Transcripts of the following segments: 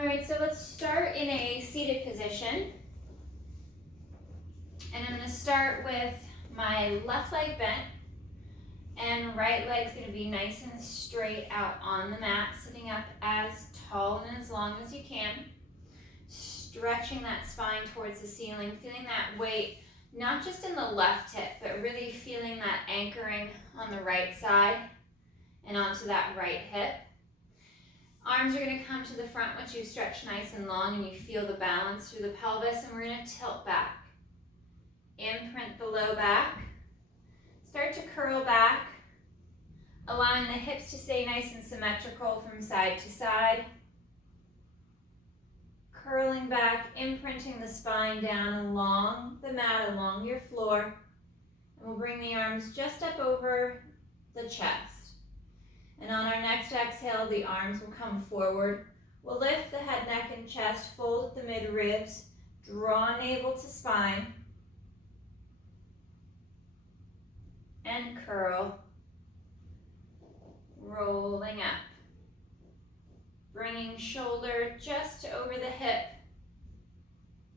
All right, so let's start in a seated position. And I'm going to start with my left leg bent, and right leg's going to be nice and straight out on the mat, sitting up as tall and as long as you can. Stretching that spine towards the ceiling, feeling that weight, not just in the left hip, but really feeling that anchoring on the right side and onto that right hip. Arms are going to come to the front once you stretch nice and long and you feel the balance through the pelvis, and we're going to tilt back. Imprint the low back. Start to curl back, allowing the hips to stay nice and symmetrical from side to side. Curling back, imprinting the spine down along the mat, along your floor. And we'll bring the arms just up over the chest. And on our next exhale, the arms will come forward. We'll lift the head, neck, and chest, fold at the mid-ribs, draw navel to spine, and curl, rolling up. Bringing shoulder just over the hip.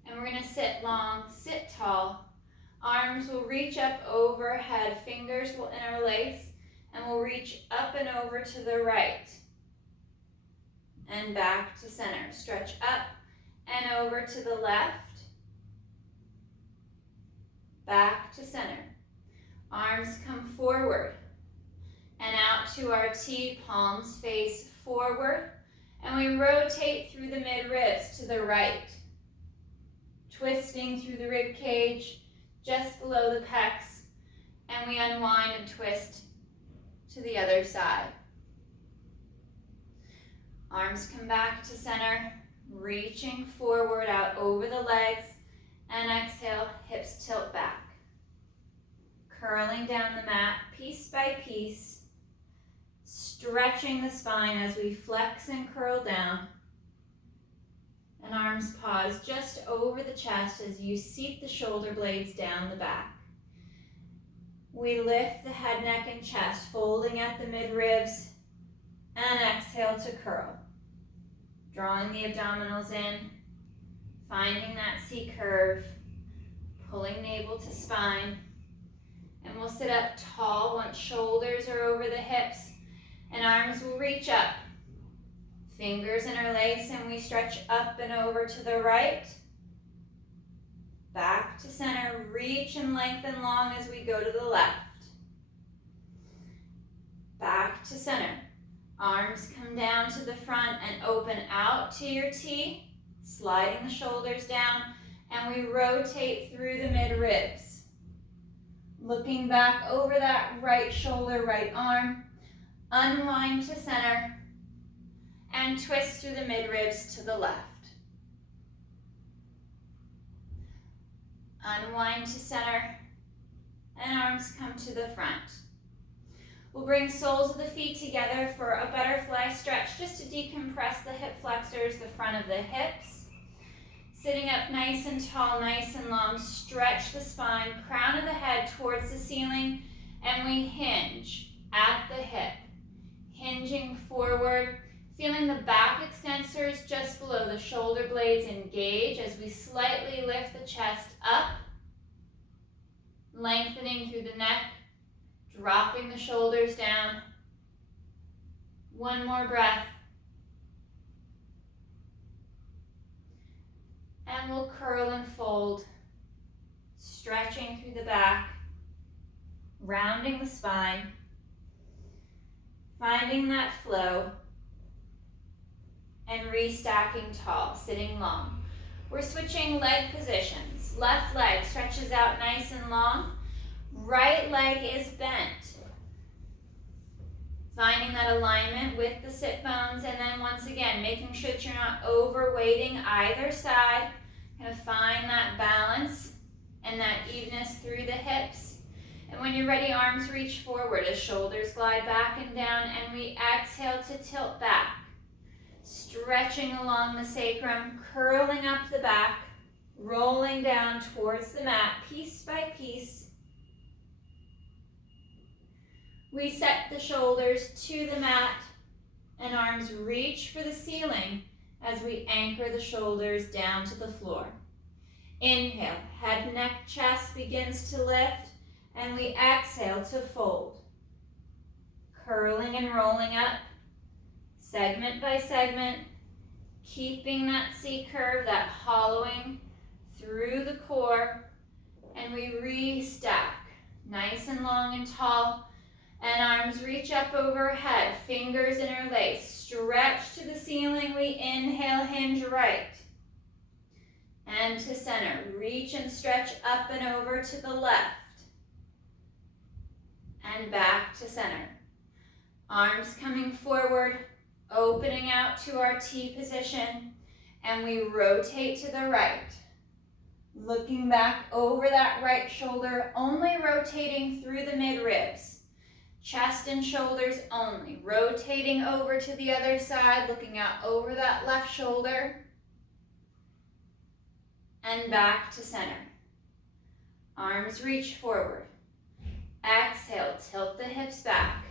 And we're going to sit long, sit tall. Arms will reach up overhead, fingers will interlace, and we'll reach up and over to the right. And back to center. Stretch up and over to the left. Back to center. Arms come forward and out to our T, palms face forward, and we rotate through the mid-ribs to the right, twisting through the rib cage just below the pecs, and we unwind and twist to the other side. Arms come back to center, reaching forward out over the legs, and exhale, hips tilt back. Curling down the mat piece by piece, stretching the spine as we flex and curl down. And arms pause just over the chest as you seat the shoulder blades down the back. We lift the head, neck, and chest, folding at the mid-ribs, and exhale to curl. Drawing the abdominals in, finding that C curve, pulling navel to spine. And we'll sit up tall once shoulders are over the hips, and arms will reach up. Fingers interlace, and we stretch up and over to the right. Back to center, reach and lengthen long as we go to the left. Back to center. Arms come down to the front and open out to your T, sliding the shoulders down, and we rotate through the mid-ribs. Looking back over that right shoulder, right arm, unwind to center, and twist through the mid-ribs to the left. Unwind to center, and arms come to the front. We'll bring soles of the feet together for a butterfly stretch, just to decompress the hip flexors, the front of the hips. Sitting up nice and tall, nice and long, stretch the spine, crown of the head towards the ceiling, and we hinge at the hip. Hinging forward, feeling the back extensors just below the shoulder blades engage as we slightly lift the chest up, lengthening through the neck, dropping the shoulders down. One more breath. And we'll curl and fold, stretching through the back, rounding the spine, finding that flow, and restacking tall, sitting long. We're switching leg positions. Left leg stretches out nice and long. Right leg is bent. Finding that alignment with the sit bones, and then once again, making sure that you're not overweighting either side. Kind of find that balance and that evenness through the hips. And when you're ready, arms reach forward as shoulders glide back and down, and we exhale to tilt back. Stretching along the sacrum, curling up the back, rolling down towards the mat, piece by piece. We set the shoulders to the mat, and arms reach for the ceiling, as we anchor the shoulders down to the floor. Inhale, head, neck, chest begins to lift, and we exhale to fold. Curling and rolling up, segment by segment, keeping that C curve, that hollowing through the core, and we restack, nice and long and tall, and arms reach up overhead, fingers interlace, stretch to the ceiling, we inhale, hinge right, and to center, reach and stretch up and over to the left, and back to center. Arms coming forward, opening out to our T position, and we rotate to the right. Looking back over that right shoulder, only rotating through the mid-ribs. Chest and shoulders only. Rotating over to the other side, looking out over that left shoulder. And back to center. Arms reach forward. Exhale, tilt the hips back.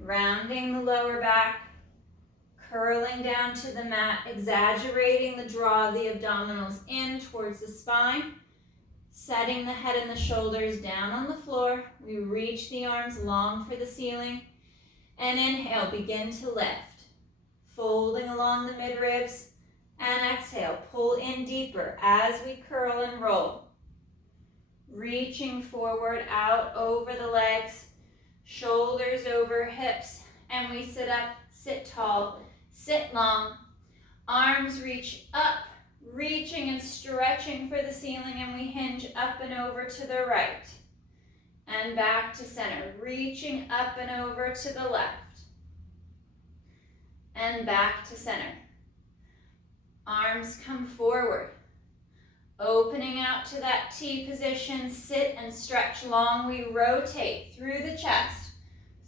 Rounding the lower back. Curling down to the mat, exaggerating the draw of the abdominals in towards the spine. Setting the head and the shoulders down on the floor. We reach the arms long for the ceiling. And inhale, begin to lift. Folding along the mid-ribs. And exhale, pull in deeper as we curl and roll. Reaching forward, out over the legs. Shoulders over hips. And we sit up, sit tall. Sit long, arms reach up, reaching and stretching for the ceiling, and we hinge up and over to the right. And back to center, reaching up and over to the left. And back to center. Arms come forward, opening out to that T position, sit and stretch long. We rotate through the chest,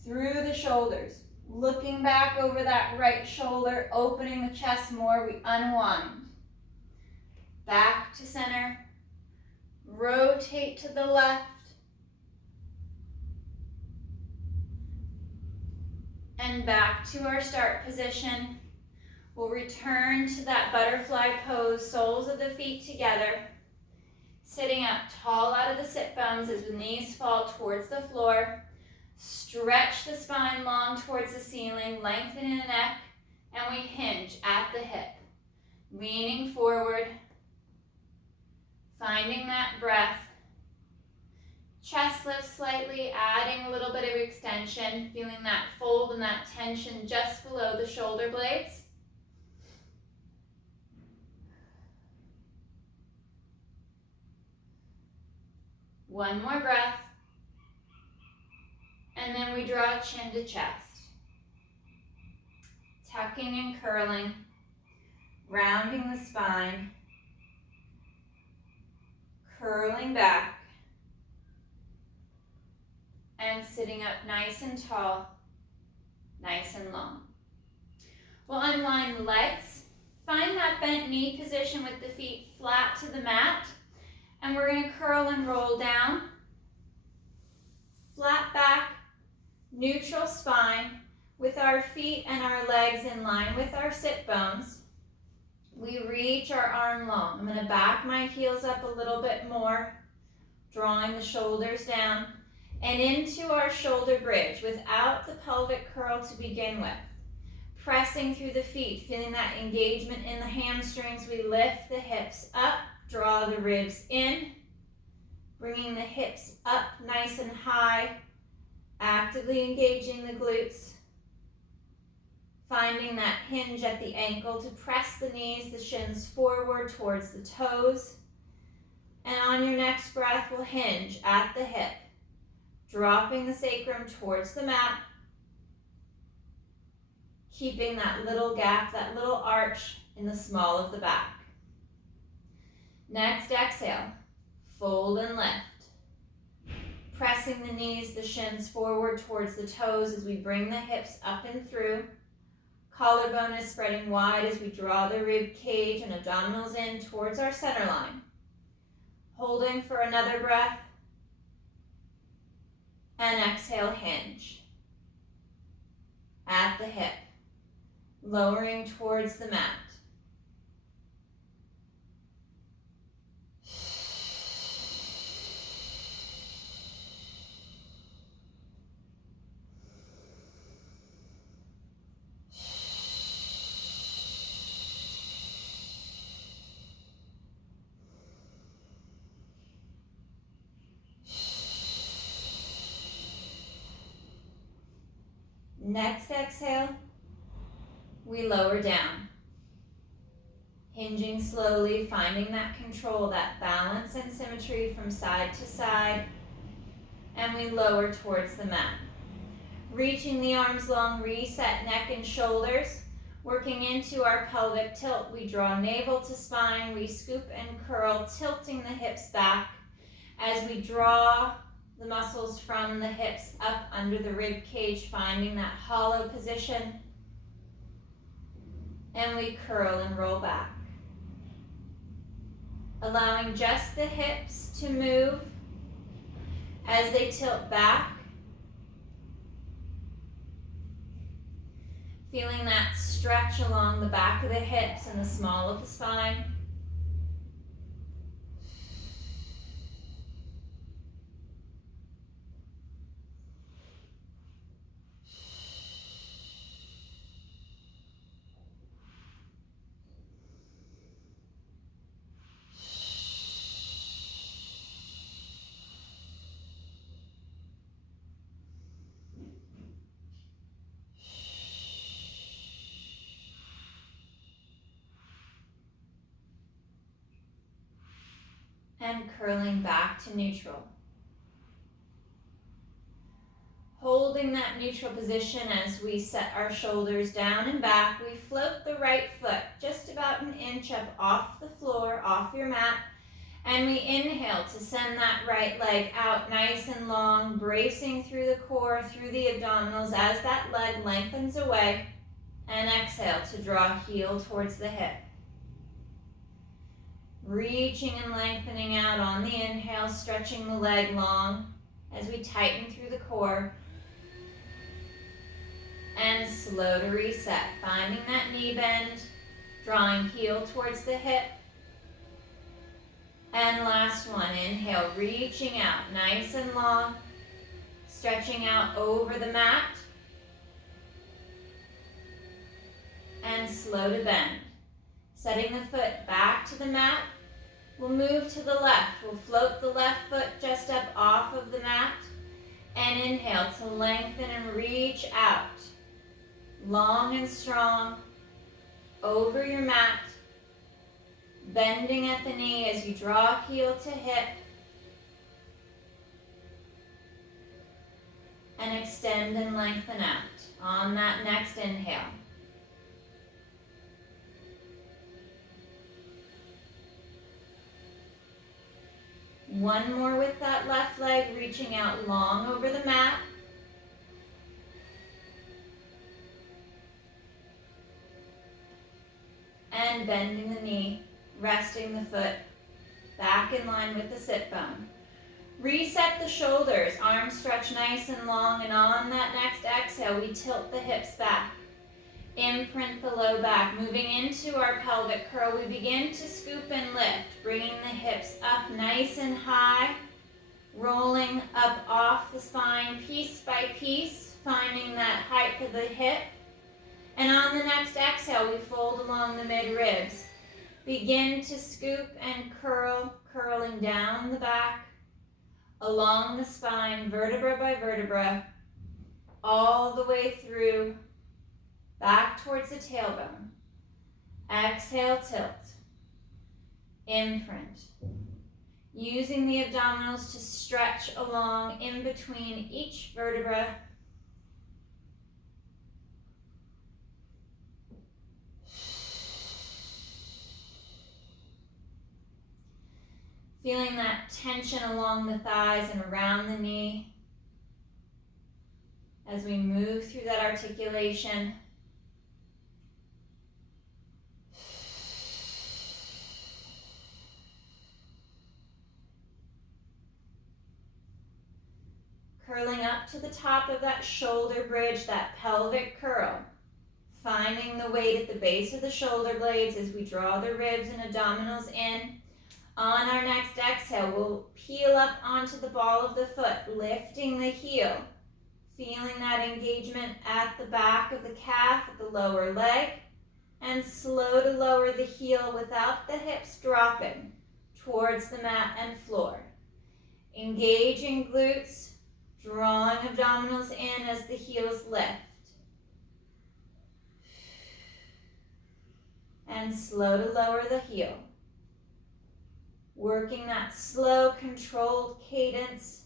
through the shoulders. Looking back over that right shoulder, opening the chest more, we unwind. Back to center. Rotate to the left. And back to our start position. We'll return to that butterfly pose, soles of the feet together. Sitting up tall out of the sit bones as the knees fall towards the floor. Stretch the spine long towards the ceiling, lengthening the neck, and we hinge at the hip. Leaning forward, finding that breath. Chest lifts slightly, adding a little bit of extension, feeling that fold and that tension just below the shoulder blades. One more breath. And then we draw chin to chest. Tucking and curling, rounding the spine, curling back, and sitting up nice and tall, nice and long. We'll unwind the legs. Find that bent knee position with the feet flat to the mat, and we're going to curl and roll down, flat back, neutral spine, with our feet and our legs in line with our sit bones. We reach our arm long. I'm going to back my heels up a little bit more, drawing the shoulders down, and into our shoulder bridge without the pelvic curl to begin with. Pressing through the feet, feeling that engagement in the hamstrings. We lift the hips up, draw the ribs in, bringing the hips up nice and high, actively engaging the glutes, finding that hinge at the ankle to press the knees, the shins forward towards the toes. And on your next breath, we'll hinge at the hip, dropping the sacrum towards the mat, keeping that little gap, that little arch in the small of the back. Next, exhale, fold and lift. Pressing the knees, the shins forward towards the toes as we bring the hips up and through. Collarbone is spreading wide as we draw the rib cage and abdominals in towards our center line. Holding for another breath. And exhale, hinge. At the hip. lowering towards the mat. Next exhale, we lower down. Hinging slowly, finding that control, that balance and symmetry from side to side. And we lower towards the mat. Reaching the arms long, reset neck and shoulders. Working into our pelvic tilt, we draw navel to spine, we scoop and curl, tilting the hips back as we draw the muscles from the hips up under the rib cage, finding that hollow position. And we curl and roll back. Allowing just the hips to move as they tilt back. Feeling that stretch along the back of the hips and the small of the spine. And curling back to neutral. Holding that neutral position as we set our shoulders down and back, we float the right foot just about an inch up off the floor, off your mat, and we inhale to send that right leg out nice and long, bracing through the core, through the abdominals as that leg lengthens away, and exhale to draw heel towards the hip. Reaching and lengthening out on the inhale, stretching the leg long as we tighten through the core. And slow to reset, finding that knee bend, drawing heel towards the hip. And last one, inhale, reaching out nice and long, stretching out over the mat. And slow to bend. Setting the foot back to the mat. We'll move to the left. We'll float the left foot just up off of the mat. And inhale to lengthen and reach out. Long and strong over your mat. Bending at the knee as you draw heel to hip. And extend and lengthen out on that next inhale. One more with that left leg, reaching out long over the mat. And bending the knee, resting the foot back in line with the sit bone. Reset the shoulders, arms stretch nice and long, and on that next exhale, we tilt the hips back. Imprint the low back. Moving into our pelvic curl, we begin to scoop and lift, bringing the hips up nice and high, rolling up off the spine piece by piece, finding that height of the hip. And on the next exhale, we fold along the mid-ribs. Begin to scoop and curl, curling down the back, along the spine, vertebra by vertebra, all the way through, back towards the tailbone. Exhale, tilt. Imprint. Using the abdominals to stretch along in between each vertebra. Feeling that tension along the thighs and around the knee as we move through that articulation. Curling up to the top of that shoulder bridge, that pelvic curl. Finding the weight at the base of the shoulder blades as we draw the ribs and abdominals in. On our next exhale, we'll peel up onto the ball of the foot, lifting the heel. Feeling that engagement at the back of the calf, at the lower leg. And slow to lower the heel without the hips dropping towards the mat and floor. Engaging glutes, drawing abdominals in as the heels lift. And slow to lower the heel. Working that slow, controlled cadence.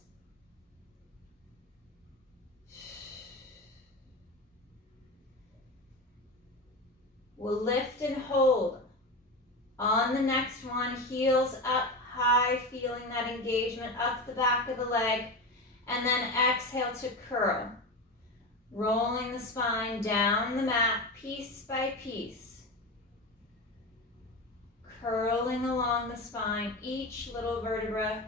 We'll lift and hold. On the next one, heels up high, feeling that engagement up the back of the leg. And then exhale to curl. Rolling the spine down the mat, piece by piece. Curling along the spine, each little vertebra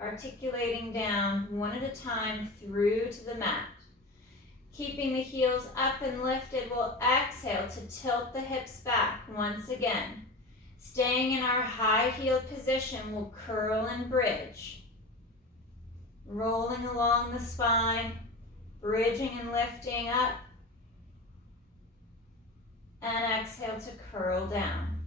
articulating down one at a time through to the mat. Keeping the heels up and lifted, we'll exhale to tilt the hips back once again. Staying in our high-heeled position, we'll curl and bridge. Rolling along the spine, bridging and lifting up. And exhale to curl down.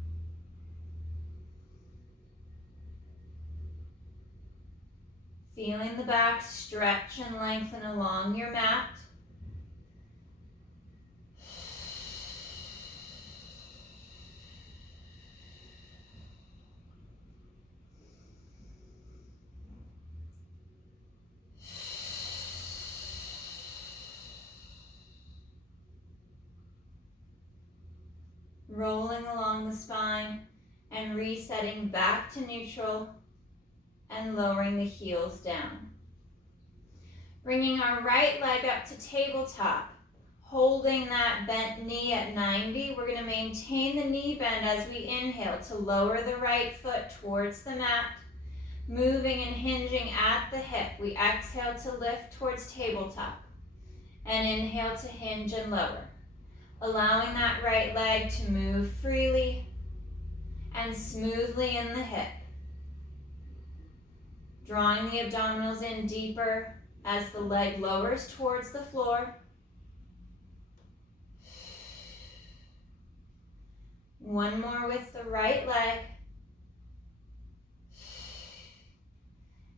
Feeling the back stretch and lengthen along your mat. Rolling along the spine and resetting back to neutral and lowering the heels down. Bringing our right leg up to tabletop, holding that bent knee at 90. We're going to maintain the knee bend as we inhale to lower the right foot towards the mat, moving and hinging at the hip. We exhale to lift towards tabletop and inhale to hinge and lower. Allowing that right leg to move freely and smoothly in the hip. Drawing the abdominals in deeper as the leg lowers towards the floor. One more with the right leg.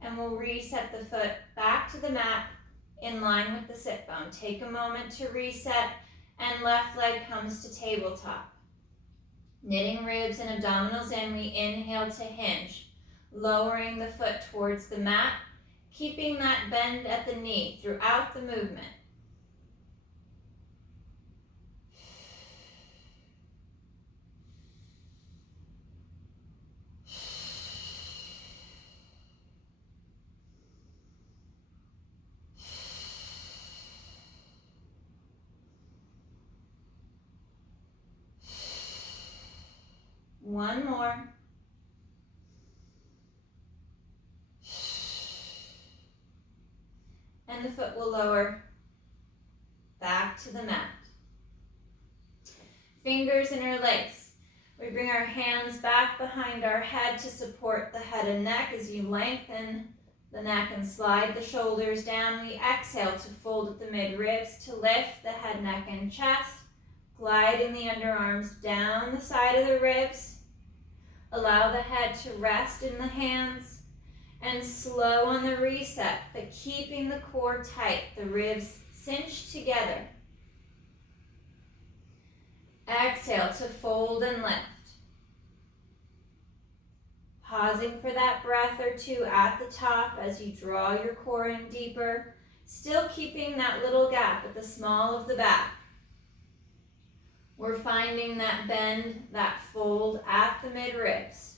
And we'll reset the foot back to the mat in line with the sit bone. Take a moment to reset. And left leg comes to tabletop. Knitting ribs and abdominals in, we inhale to hinge. Lowering the foot towards the mat, keeping that bend at the knee throughout the movement. One more. And the foot will lower back to the mat. Fingers interlace. We bring our hands back behind our head to support the head and neck as you lengthen the neck and slide the shoulders down. We exhale to fold at the mid-ribs to lift the head, neck, and chest. Gliding the underarms down the side of the ribs. Allow the head to rest in the hands and slow on the reset, but keeping the core tight, the ribs cinched together. Exhale to fold and lift. Pausing for that breath or two at the top as you draw your core in deeper, still keeping that little gap at the small of the back. We're finding that bend, that fold at the mid-ribs.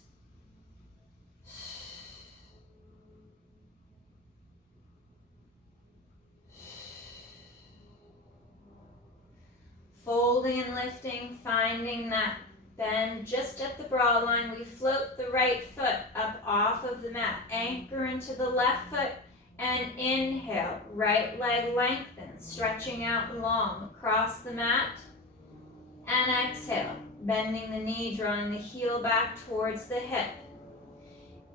Folding and lifting, finding that bend just at the brow line. We float the right foot up off of the mat. Anchor into the left foot and inhale. Right leg lengthens, stretching out long across the mat. And exhale, bending the knee, drawing the heel back towards the hip.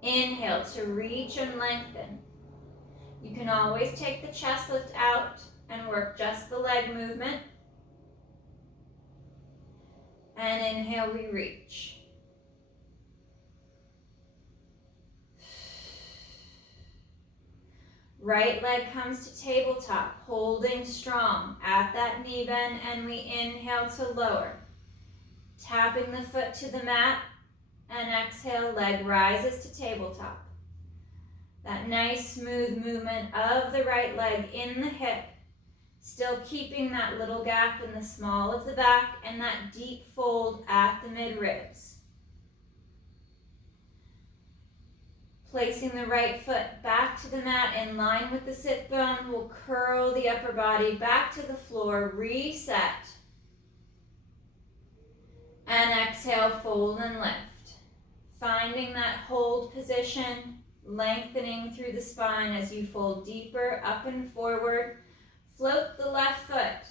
Inhale to reach and lengthen. You can always take the chest lift out and work just the leg movement. And inhale, we reach. Right leg comes to tabletop, holding strong at that knee bend, and we inhale to lower. Tapping the foot to the mat, and exhale, leg rises to tabletop. That nice smooth movement of the right leg in the hip, still keeping that little gap in the small of the back and that deep fold at the mid-ribs. Placing the right foot back to the mat in line with the sit bone, we'll curl the upper body back to the floor, reset. And exhale, fold and lift. Finding that hold position, lengthening through the spine as you fold deeper up and forward. Float the left foot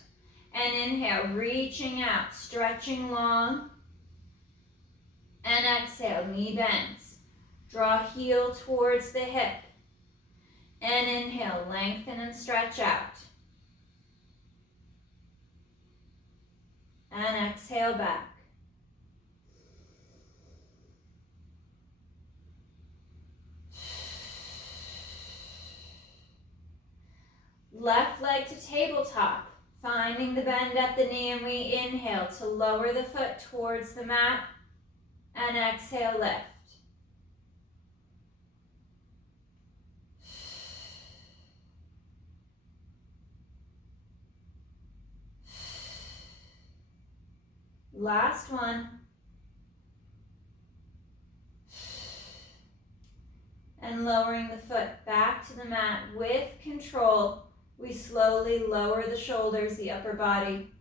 and inhale, reaching out, stretching long. And exhale, knee bends. Draw heel towards the hip. And inhale, lengthen and stretch out. And exhale back. Left leg to tabletop, finding the bend at the knee, and we inhale to lower the foot towards the mat, and exhale, lift. Last one. And lowering the foot back to the mat with control, we slowly lower the shoulders, the upper body,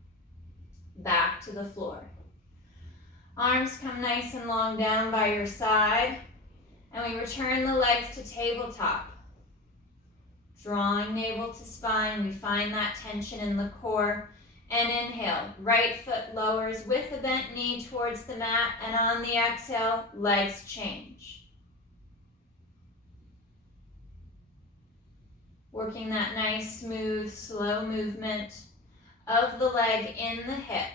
back to the floor. Arms come nice and long down by your side, and we return the legs to tabletop. Drawing navel to spine, we find that tension in the core. And inhale, right foot lowers with a bent knee towards the mat, and on the exhale, legs change. Working that nice, smooth, slow movement of the leg in the hip.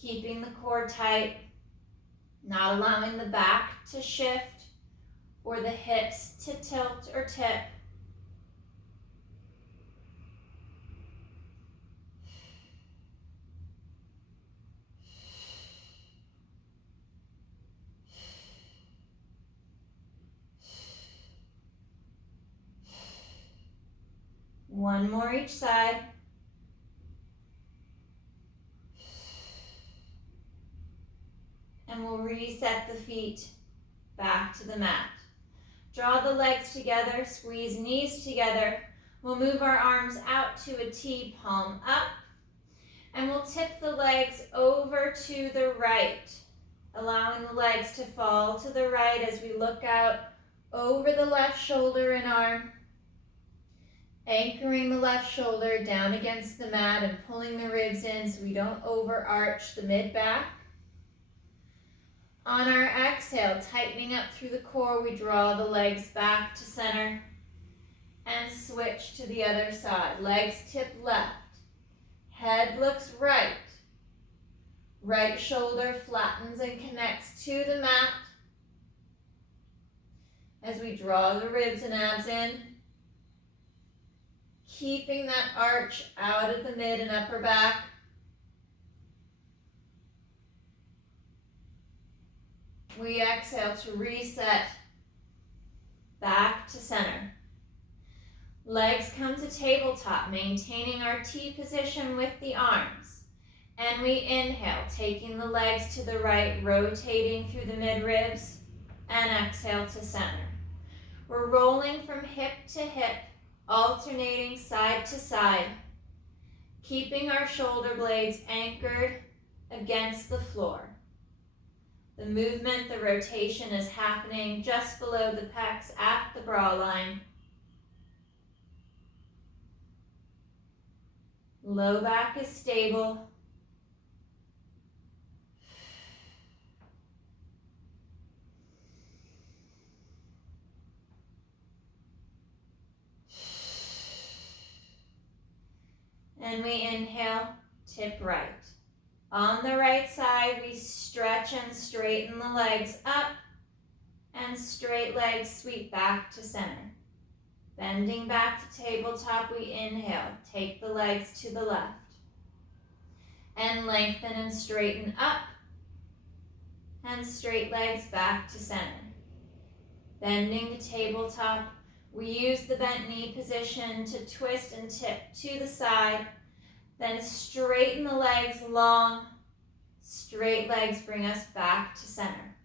Keeping the core tight, not allowing the back to shift or the hips to tilt or tip. One more each side. And we'll reset the feet back to the mat. Draw the legs together, squeeze knees together. We'll move our arms out to a T, palm up. And we'll tip the legs over to the right, allowing the legs to fall to the right as we look out over the left shoulder and arm. Anchoring the left shoulder down against the mat and pulling the ribs in so we don't overarch the mid-back. On our exhale, tightening up through the core, we draw the legs back to center and switch to the other side. Legs tip left. Head looks right. Right shoulder flattens and connects to the mat as we draw the ribs and abs in. Keeping that arch out of the mid and upper back. We exhale to reset back to center. Legs come to tabletop, maintaining our T position with the arms. And we inhale, taking the legs to the right, rotating through the mid-ribs, and exhale to center. We're rolling from hip to hip, alternating side to side, keeping our shoulder blades anchored against the floor. The movement, the rotation is happening just below the pecs at the bra line. Low back is stable. And we inhale, tip right. On the right side, we stretch and straighten the legs up, and straight legs sweep back to center. Bending back to tabletop, we inhale, take the legs to the left. And lengthen and straighten up, and straight legs back to center. Bending to tabletop, we use the bent knee position to twist and tip to the side, then straighten the legs long. Straight legs bring us back to center.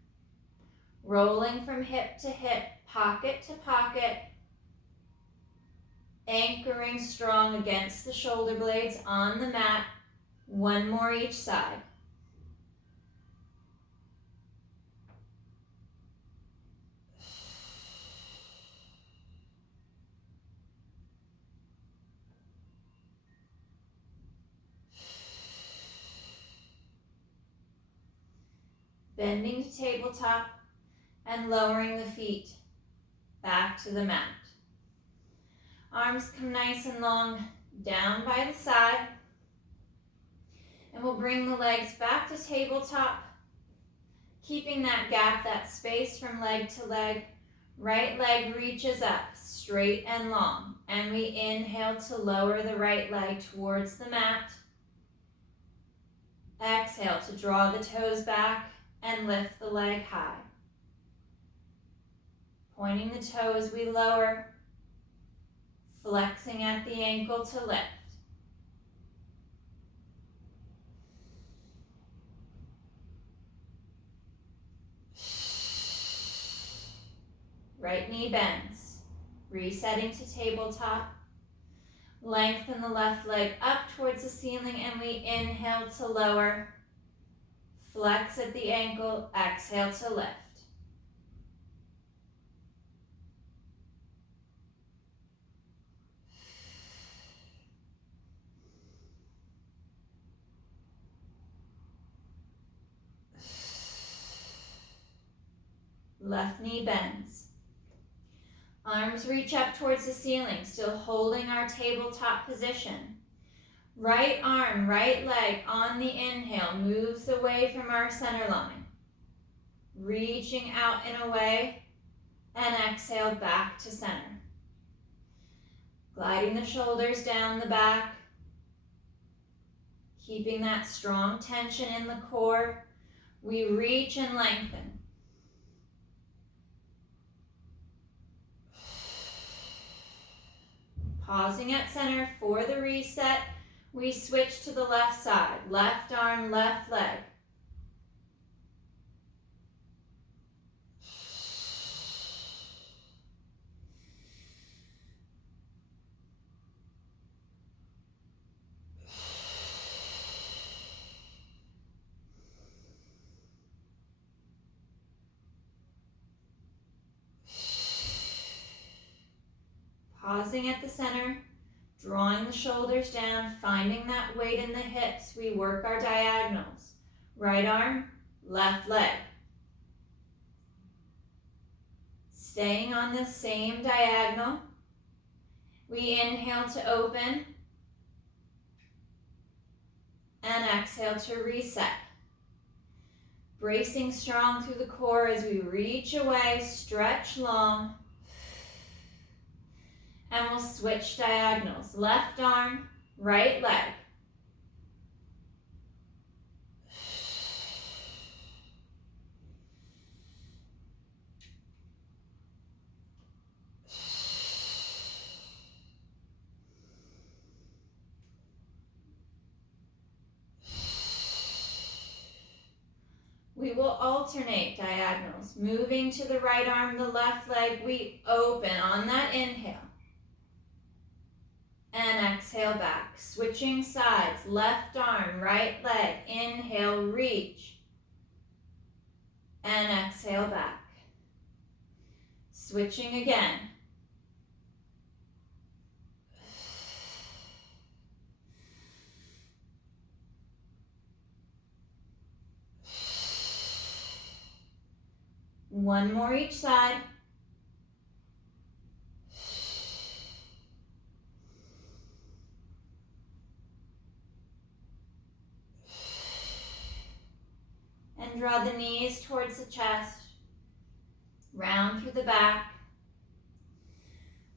Rolling from hip to hip, pocket to pocket, anchoring strong against the shoulder blades on the mat. One more each side. Bending to tabletop and lowering the feet back to the mat. Arms come nice and long down by the side. And we'll bring the legs back to tabletop, keeping that gap, that space from leg to leg. Right leg reaches up, straight and long. And we inhale to lower the right leg towards the mat. Exhale to draw the toes back and lift the leg high. Pointing the toes, we lower, flexing at the ankle to lift. Right knee bends, resetting to tabletop. Lengthen the left leg up towards the ceiling, and we inhale to lower. Flex at the ankle, exhale to lift. Left knee bends. Arms reach up towards the ceiling, still holding our tabletop position. Right arm, right leg on the inhale moves away from our center line. Reaching out and away, and exhale back to center. Gliding the shoulders down the back. Keeping that strong tension in the core, we reach and lengthen. Pausing at center for the reset, we switch to the left side. Left arm, left leg. Pausing at the center, drawing the shoulders down, finding that weight in the hips. We work our diagonals. Right arm, left leg. Staying on the same diagonal, we inhale to open and exhale to reset. Bracing strong through the core as we reach away, stretch long. And we'll switch diagonals. Left arm, right leg. We will alternate diagonals. Moving to the right arm, the left leg, we open on that inhale. And exhale back. Switching sides, left arm, right leg. Inhale, reach. And exhale back. Switching again. One more each side. draw the knees towards the chest, round through the back.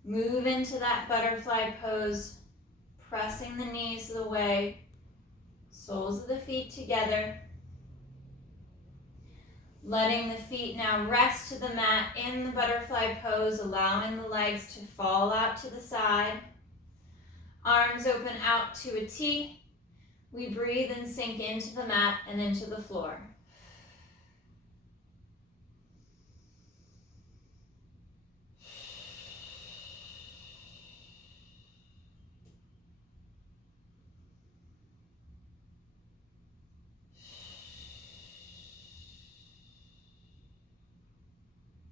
Move into that butterfly pose, pressing the knees away, soles of the feet together. Letting the feet now rest to the mat in the butterfly pose, allowing the legs to fall out to the side. Arms open out to a T. We breathe and sink into the mat and into the floor.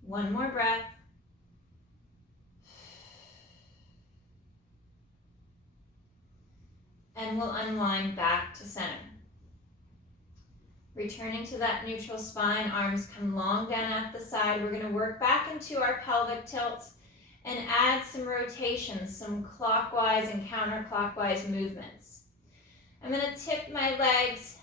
One more breath. And we'll unwind back to center. Returning to that neutral spine, arms come long down at the side. We're going to work back into our pelvic tilts and add some rotations, some clockwise and counterclockwise movements. I'm going to tip my legs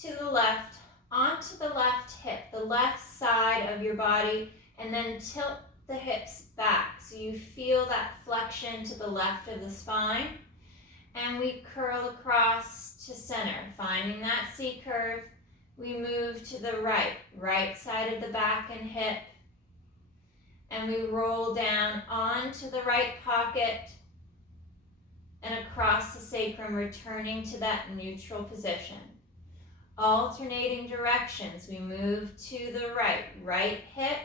to the left, onto the left hip, the left side of your body, and then tilt the hips back so you feel that flexion to the left of the spine. And we curl across to center, finding that C curve. We move to the right side of the back and hip. And we roll down onto the right pocket and across the sacrum, returning to that neutral position. Alternating directions, we move to the right hip,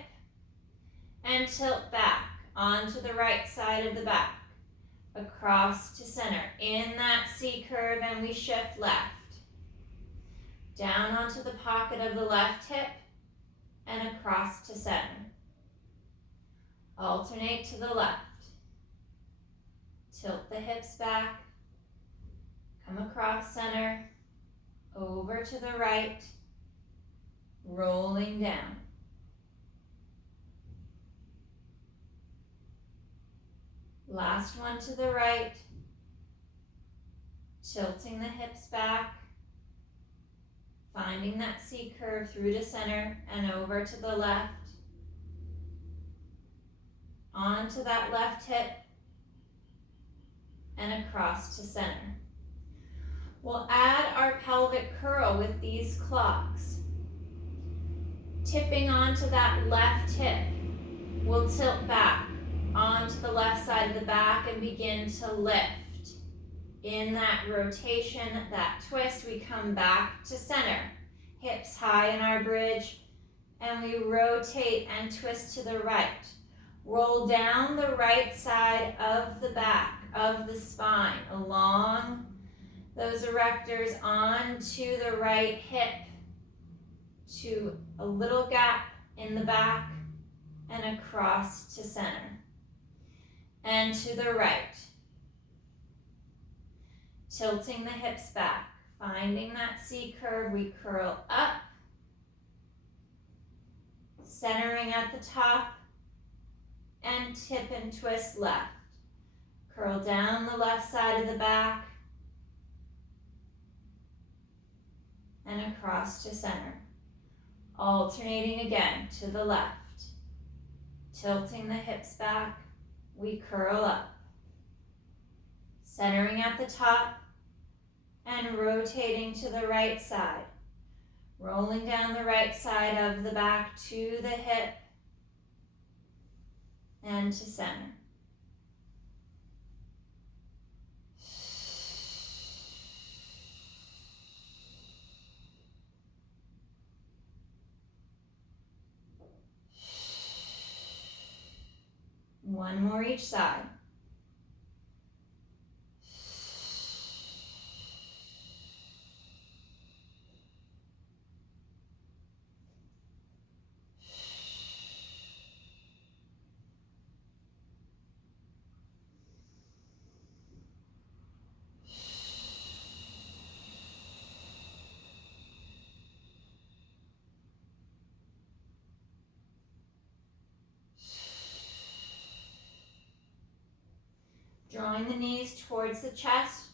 and tilt back onto the right side of the back, across to center, in that C curve, and we shift left. Down onto the pocket of the left hip, and across to center. Alternate to the left. Tilt the hips back, come across center, over to the right, rolling down. Last one to the right, tilting the hips back, finding that C curve through to center and over to the left, onto that left hip, and across to center. We'll add our pelvic curl with these clocks. Tipping onto that left hip, we'll tilt back onto the left side of the back and begin to lift. In that rotation, that twist, we come back to center. Hips high in our bridge, and we rotate and twist to the right. Roll down the right side of the back, of the spine, along those erectors onto the right hip, to a little gap in the back, and across to center. And to the right. Tilting the hips back, finding that C curve, we curl up, centering at the top, and tip and twist left. Curl down the left side of the back, and across to center. Alternating again to the left. Tilting the hips back, we curl up. Centering at the top, and rotating to the right side. Rolling down the right side of the back to the hip, and to center. One more each side. Drawing the knees towards the chest.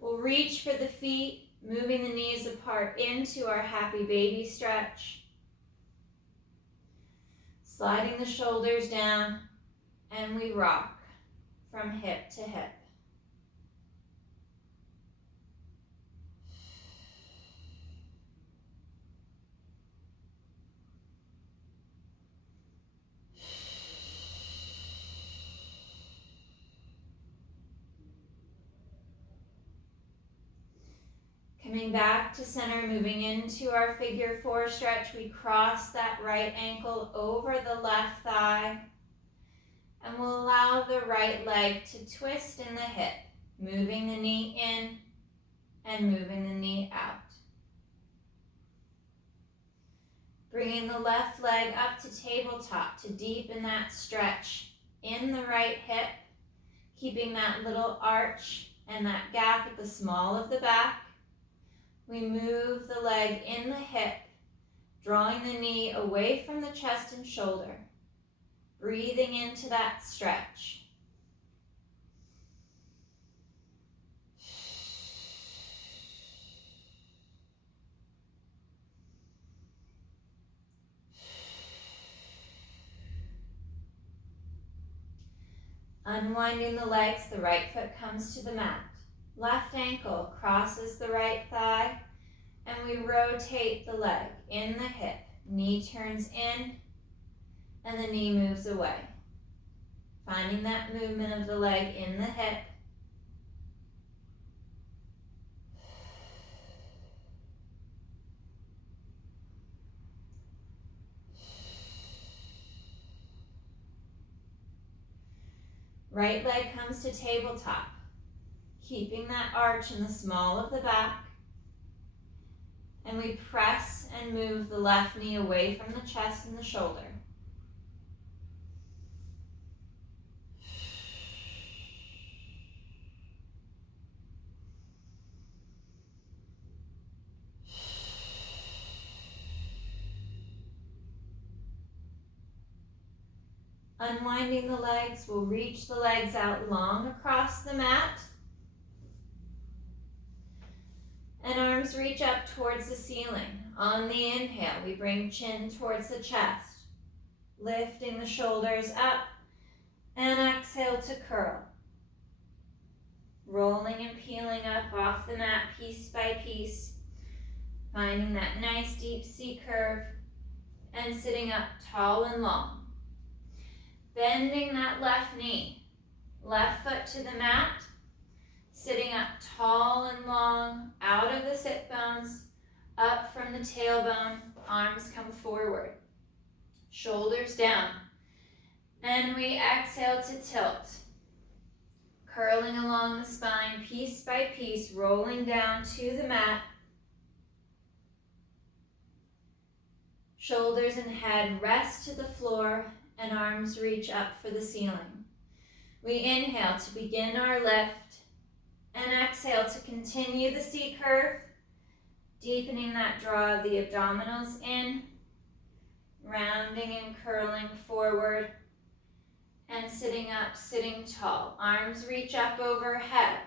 We'll reach for the feet, moving the knees apart into our happy baby stretch. Sliding the shoulders down, and we rock from hip to hip. Coming back to center, moving into our figure four stretch, we cross that right ankle over the left thigh, and we'll allow the right leg to twist in the hip, moving the knee in and moving the knee out. Bringing the left leg up to tabletop to deepen that stretch in the right hip, keeping that little arch and that gap at the small of the back. We move the leg in the hip, drawing the knee away from the chest and shoulder, breathing into that stretch. Unwinding the legs, the right foot comes to the mat. Left ankle crosses the right thigh, and we rotate the leg in the hip. Knee turns in, and the knee moves away. Finding that movement of the leg in the hip. Right leg comes to tabletop, keeping that arch in the small of the back. And we press and move the left knee away from the chest and the shoulder. Unwinding the legs, we'll reach the legs out long across the mat. And arms reach up towards the ceiling. On the inhale, we bring chin towards the chest, lifting the shoulders up, and exhale to curl. Rolling and peeling up off the mat piece by piece, finding that nice deep C curve, and sitting up tall and long. Bending that left knee, left foot to the mat, sitting up tall and long, out of the sit bones, up from the tailbone, arms come forward, shoulders down, and we exhale to tilt, curling along the spine piece by piece, rolling down to the mat, shoulders and head rest to the floor, and arms reach up for the ceiling. We inhale to begin our lift, and exhale to continue the C curve, deepening that draw of the abdominals in, rounding and curling forward, and sitting up, sitting tall. Arms reach up overhead,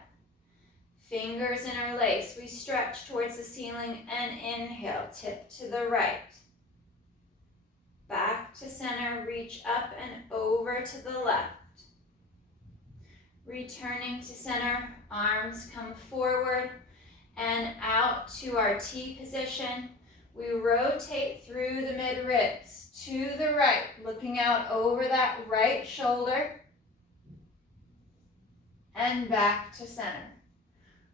fingers interlace. We stretch towards the ceiling and inhale, tip to the right. Back to center, reach up and over to the left. Returning to center, arms come forward and out to our T position. We rotate through the mid-ribs to the right, looking out over that right shoulder and back to center.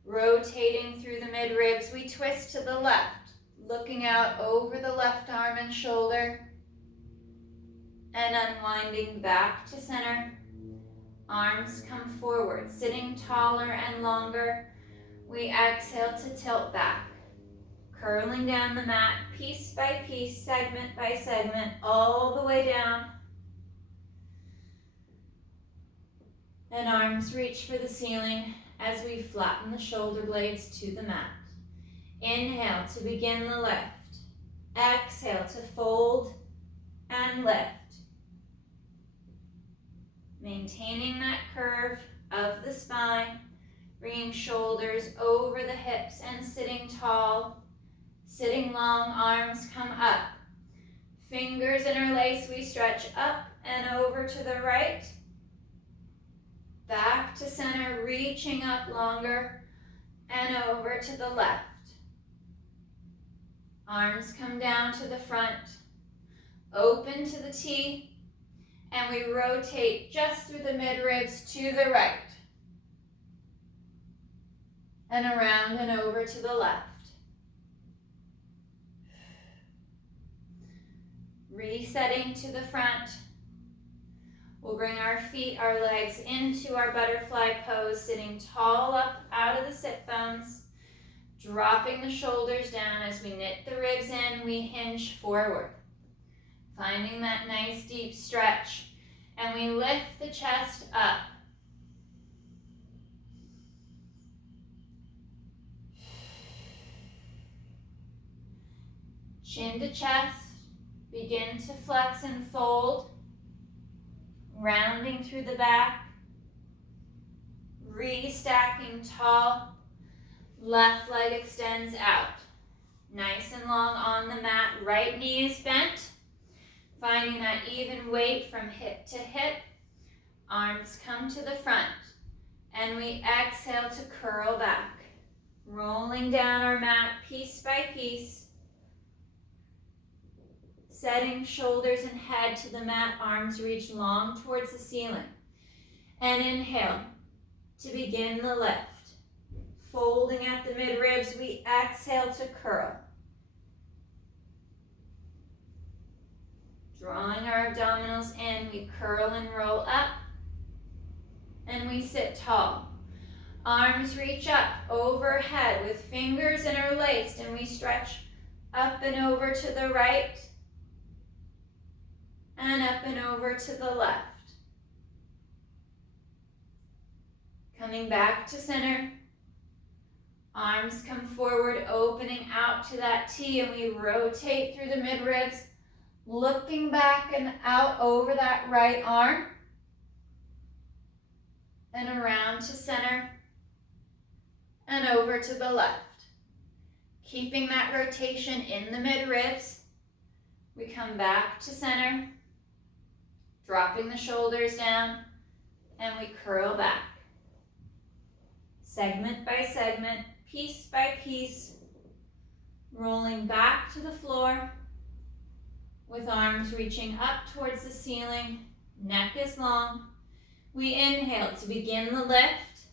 Rotating through the mid-ribs, we twist to the left, looking out over the left arm and shoulder, and unwinding back to center. Arms come forward, sitting taller and longer. We exhale to tilt back, curling down the mat piece by piece, segment by segment, all the way down. And arms reach for the ceiling as we flatten the shoulder blades to the mat. Inhale to begin the lift. Exhale to fold and lift. Maintaining that curve of the spine, bringing shoulders over the hips and sitting tall, sitting long, arms come up. Fingers interlace, we stretch up and over to the right. Back to center, reaching up longer and over to the left. Arms come down to the front, open to the T, and we rotate just through the midribs to the right. And around and over to the left. Resetting to the front. We'll bring our feet, our legs into our butterfly pose, sitting tall up out of the sit bones, dropping the shoulders down as we knit the ribs in, we hinge forward. Finding that nice deep stretch, and we lift the chest up. Chin to chest, begin to flex and fold, rounding through the back, restacking tall, left leg extends out. Nice and long on the mat, right knee is bent, finding that even weight from hip to hip, arms come to the front, and we exhale to curl back, rolling down our mat piece by piece, setting shoulders and head to the mat, arms reach long towards the ceiling. And inhale to begin the lift. Folding at the midribs, we exhale to curl. Drawing our abdominals in, we curl and roll up. And we sit tall. Arms reach up overhead with fingers interlaced, and we stretch up and over to the right. And up and over to the left. Coming back to center. Arms come forward, opening out to that T, and we rotate through the midribs, looking back and out over that right arm. And around to center. And over to the left. Keeping that rotation in the midribs. We come back to center. Dropping the shoulders down, and we curl back. Segment by segment, piece by piece, rolling back to the floor with arms reaching up towards the ceiling, neck is long. We inhale to begin the lift.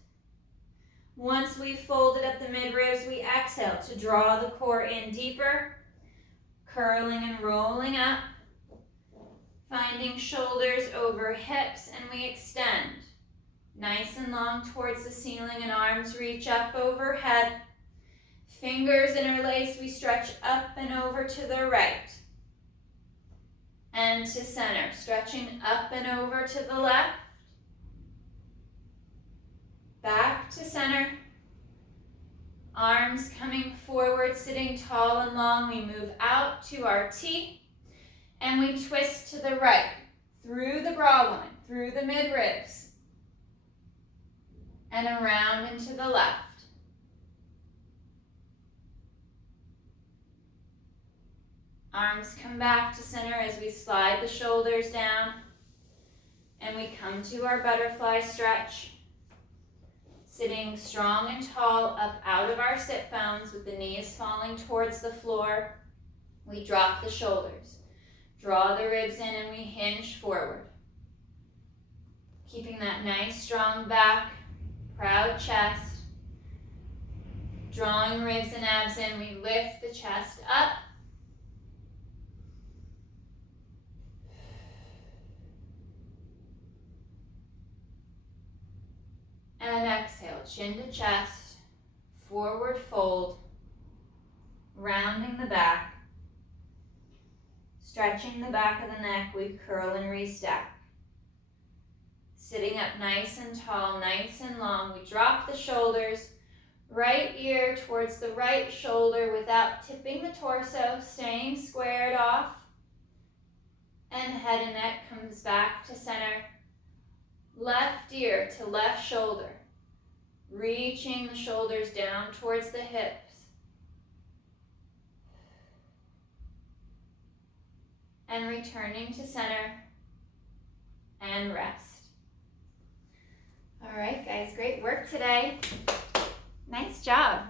Once we've folded up the midribs, we exhale to draw the core in deeper, curling and rolling up. Finding shoulders over hips, and we extend. Nice and long towards the ceiling, and arms reach up overhead. Fingers interlace, we stretch up and over to the right. And to center, stretching up and over to the left. Back to center. Arms coming forward, sitting tall and long. We move out to our T. And we twist to the right, through the bra line, through the midribs, and around and to the left. Arms come back to center as we slide the shoulders down, and we come to our butterfly stretch, sitting strong and tall up out of our sit bones with the knees falling towards the floor. We drop the shoulders. Draw the ribs in, and we hinge forward. Keeping that nice strong back, proud chest. Drawing ribs and abs in, we lift the chest up. And exhale, chin to chest, forward fold, rounding the back. Stretching the back of the neck, we curl and restack. Sitting up nice and tall, nice and long, we drop the shoulders, right ear towards the right shoulder without tipping the torso, staying squared off. And head and neck comes back to center. Left ear to left shoulder, reaching the shoulders down towards the hips. and returning to center and rest. All right, guys, great work today. Nice job.